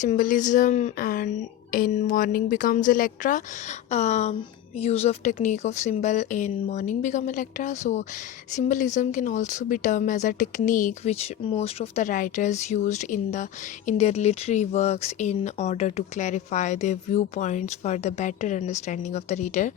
Symbolism and in Mourning becomes Electra. Use of technique of symbol in Mourning become Electra. So symbolism can also be termed as a technique which most of the writers used in their literary works in order to clarify their viewpoints for the better understanding of the reader.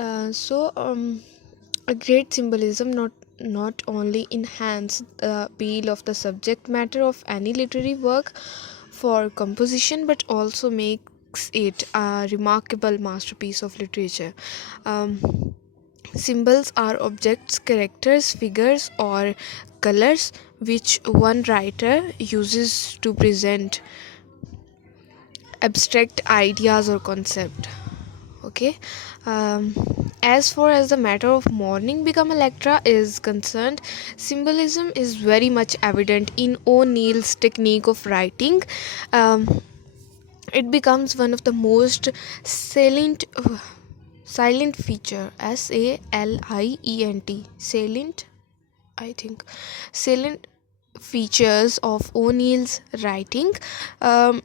A great symbolism not only enhance the appeal of the subject matter of any literary work for composition, but also makes it a remarkable masterpiece of literature. Symbols are objects, characters, figures, or colors which one writer uses to present abstract ideas or concept. Okay. As far as the matter of Mourning become Electra is concerned, symbolism is very much evident in O'Neill's technique of writing. It becomes one of the most silent feature, salient, salient, I think, salient features of O'Neill's writing. um,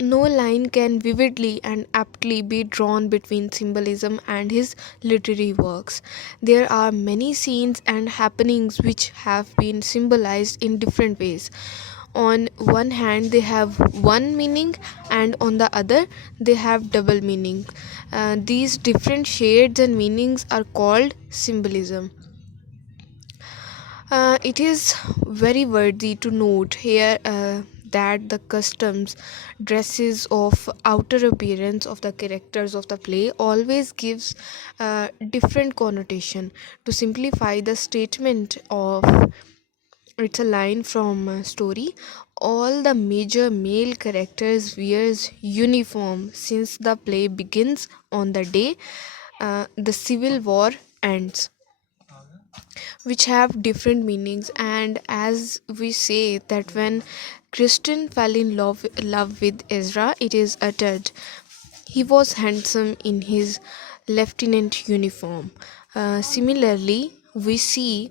no line can vividly and aptly be drawn between symbolism and his literary works. There are many scenes and happenings which have been symbolized in different ways. On one hand, they have one meaning, and on the other, they have double meaning. These different shades and meanings are called symbolism. It is very worthy to note here that the customs, dresses of outer appearance of the characters of the play always gives different connotation. To simplify the statement of it's a line from a story. All the major male characters wears uniform since the play begins on the day the civil war ends, which have different meanings. And as we say that when Kristen fell in love with Ezra, it is uttered he was handsome in his lieutenant uniform. Similarly, we see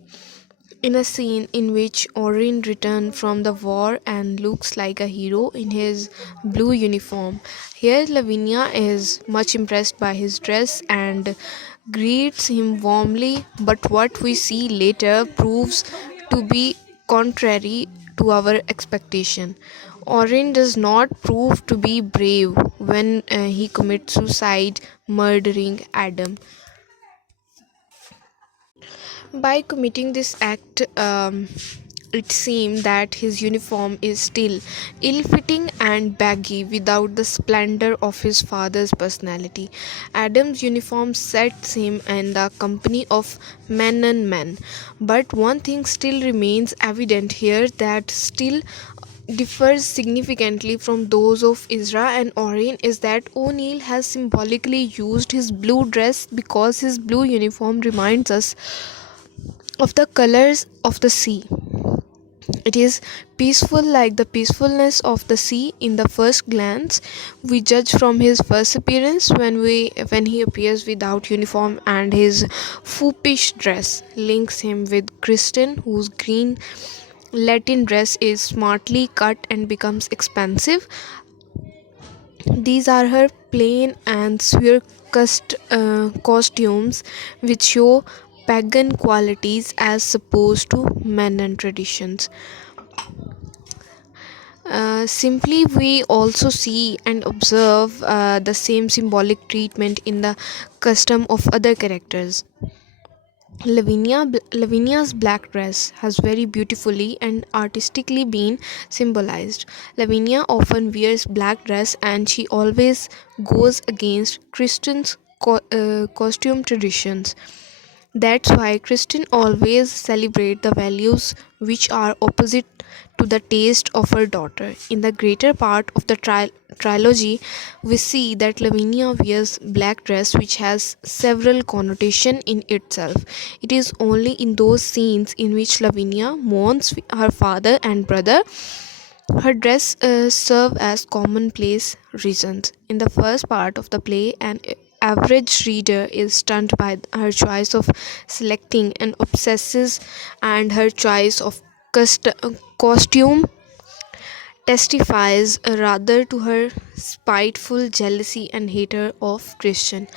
in a scene in which Orin returned from the war and looks like a hero in his blue uniform. Here, Lavinia is much impressed by his dress and greets him warmly, but what we see later proves to be contrary to our expectation. Orin does not prove to be brave when he commits suicide, murdering Adam. By committing this act, it seems that his uniform is still ill fitting and baggy without the splendor of his father's personality. Adam's uniform sets him in the company of men and men. But one thing still remains evident here that still differs significantly from those of Ezra and Orin is that O'Neill has symbolically used his blue dress because his blue uniform reminds us of the colors of the sea. It is peaceful like the peacefulness of the sea in the first glance. We judge from his first appearance when he appears without uniform, and his foppish dress links him with Kristen, whose green Latin dress is smartly cut and becomes expansive. These are her plain and square costumes, which show pagan qualities as opposed to men and traditions. Simply, we also see and observe the same symbolic treatment in the custom of other characters. Lavinia's black dress has very beautifully and artistically been symbolized. Lavinia often wears black dress and she always goes against Christians' costume traditions. That's why Christian always celebrate the values which are opposite to the taste of her daughter. In the greater part of the trilogy, we see that Lavinia wears black dress which has several connotation in itself. It is only in those scenes in which Lavinia mourns her father and brother her dress serve as commonplace reasons. In the first part of the play, an average reader is stunned by her choice of selecting and obsesses and her choice of costume testifies rather to her spiteful jealousy and hater of Christian.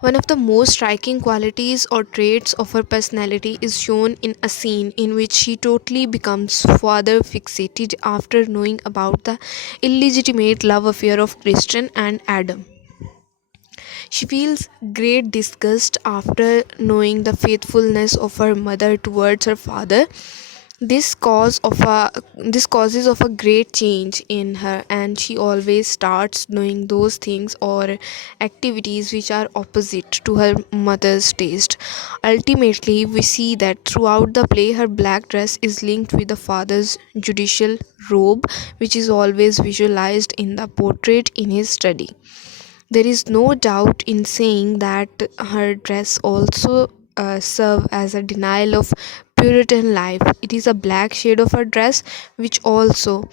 One of the most striking qualities or traits of her personality is shown in a scene in which she totally becomes father fixated after knowing about the illegitimate love affair of Christian and Adam. She feels great disgust after knowing the faithfulness of her mother towards her father. This causes of a great change in her, and she always starts doing those things or activities which are opposite to her mother's taste. Ultimately, we see that throughout the play her black dress is linked with the father's judicial robe, which is always visualized in the portrait in his study. There is no doubt in saying that her dress also serve as a denial of Puritan life. It is a black shade of her dress which also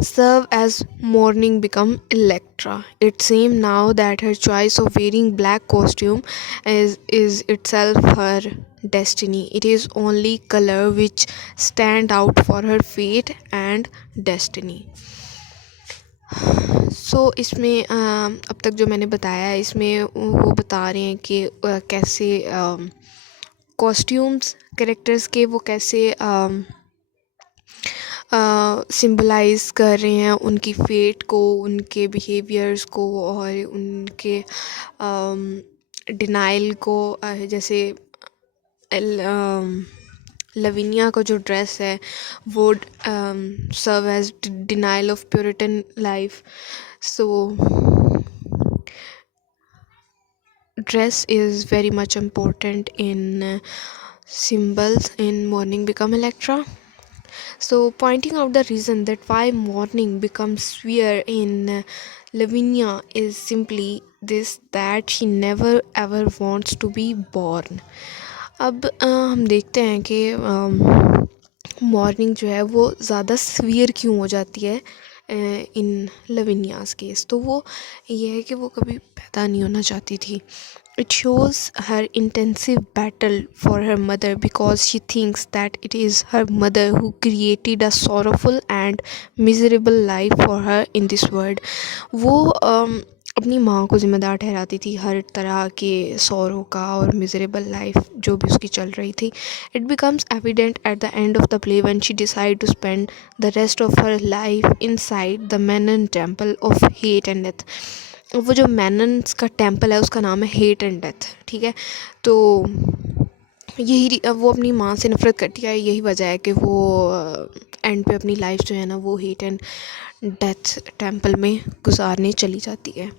serve as mourning become Electra. It seems now that her choice of wearing black costume is itself her destiny. It is only color which stand out for her fate and destiny. इसमें अब तक जो मैंने बताया है इसमें वो बता रहे हैं कि कैसे कॉस्ट्यूम्स कैरेक्टर्स के वो कैसे सिंबलाइज कर रहे हैं उनकी फेट को, उनके बिहेवियर्स को और उनके डिनाइल को। जैसे लविनिया का जो ड्रेस है वो serve as denial of Puritan life. So dress is very much important in symbols in Mourning Become Electra. So, pointing out the reason that why mourning becomes severe in Lavinia is simply this, that she never ever wants to be born. अब हम देखते हैं कि morning जो है वो ज़्यादा severe क्यों हो जाती है इन लविनियास केस. तो वो ये है कि वो कभी पैदा नहीं होना चाहती थी. It shows her intensive battle for her mother because she thinks that it is her mother who created a sorrowful and miserable life for her in this world. वो अपनी माँ को ज़िम्मेदार ठहराती थी हर तरह के सॉरो का और मिजरेबल लाइफ जो भी उसकी चल रही थी. It becomes evident at the end of the play when she decide to spend the rest of her life inside the Mannon temple of hate and death. वो जो मैनन्स का टेम्पल है उसका नाम है हेट एंड डेथ. ठीक है, तो यही वो अपनी माँ से नफ़रत करती है. यही वजह है कि वो एंड पे अपनी लाइफ जो है ना वो हेट एंड डेथ टेम्पल में गुजारने चली जाती है.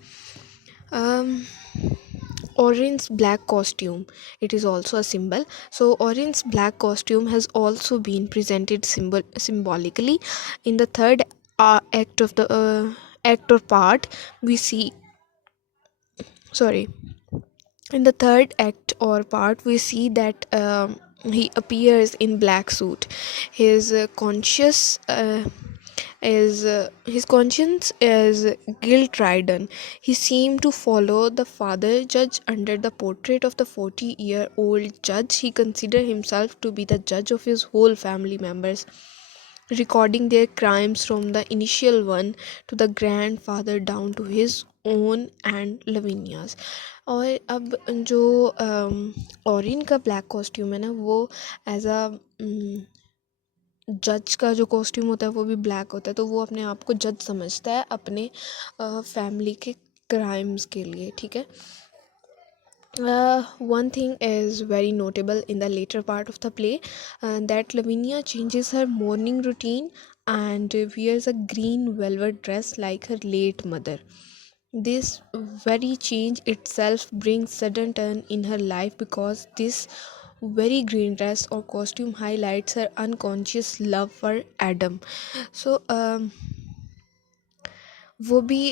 Orin's black costume, it is also a symbol. So Orin's black costume has also been presented symbolically in the third act of the act or part. We see in the third act or part we see that he appears in black suit. His his conscience is guilt ridden. He seemed to follow the father judge under the portrait of the 40-year-old judge. He considered himself to be the judge of his whole family members, recording their crimes from the initial one to the grandfather down to his own and Lavinia's. और अब जो ऑरिन का black costume है ना वो as a जज का जो कॉस्ट्यूम होता है वो भी ब्लैक होता है. तो वो अपने आप को जज समझता है अपने फैमिली के क्राइम्स के लिए. ठीक है. One thing is very notable in the later part of the play, that Lavinia changes her morning routine and wears a green velvet dress like her late mother. This very change itself brings sudden turn in her life because this very green dress or costume highlights her unconscious love for Adam. So वो भी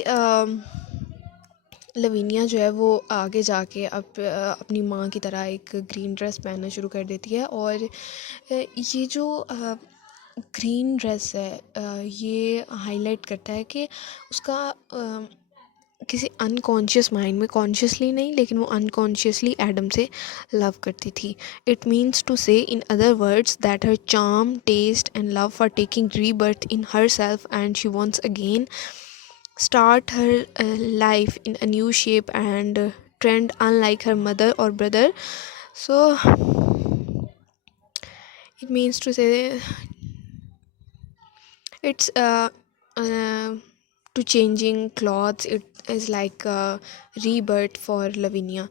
लवीनिया जो है वो आगे जाके अपनी माँ की तरह एक ग्रीन ड्रेस पहनना शुरू कर देती है. और ये जो ग्रीन ड्रेस है ये हाईलाइट करता है कि उसका किसी अनकॉन्शियस माइंड में, कॉन्शियसली नहीं लेकिन वो अनकॉन्शियसली एडम से लव करती थी. It means to say in other words that her charm, taste and love for taking rebirth in herself, and she once again start her life in a new shape and trend, unlike her mother or brother. So it means to say it's uh, to changing clothes. It is like a rebirth for Lavinia.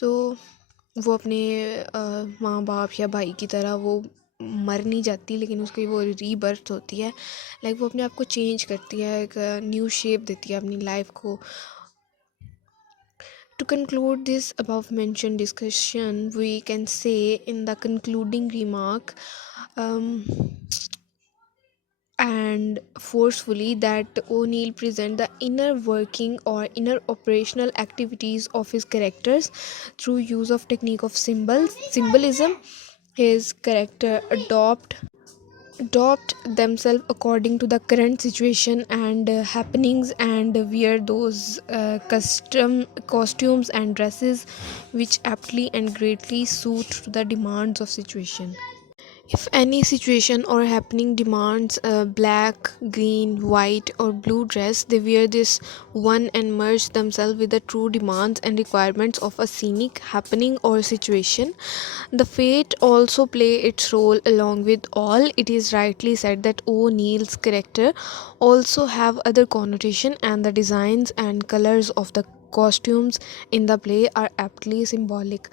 So वो अपने माँ बाप या भाई की तरह वो मर नहीं जाती, लेकिन उसकी वो रीबर्थ होती है. लाइक वो अपने आप को चेंज करती है, एक न्यू शेप देती है अपनी लाइफ को. To conclude this above mentioned discussion, we can say in the concluding remark, um, and forcefully, that O'Neill present the inner working or inner operational activities of his characters through use of technique of symbolism. His character adopt themselves according to the current situation and happenings, and wear those custom costumes and dresses which aptly and greatly suit to the demands of situation. If any situation or happening demands a black, green, white, or blue dress, they wear this one and merge themselves with the true demands and requirements of a scenic happening or situation. The fate also play its role along with all. It is rightly said that O'Neill's character also have other connotation, and the designs and colors of the costumes in the play are aptly symbolic.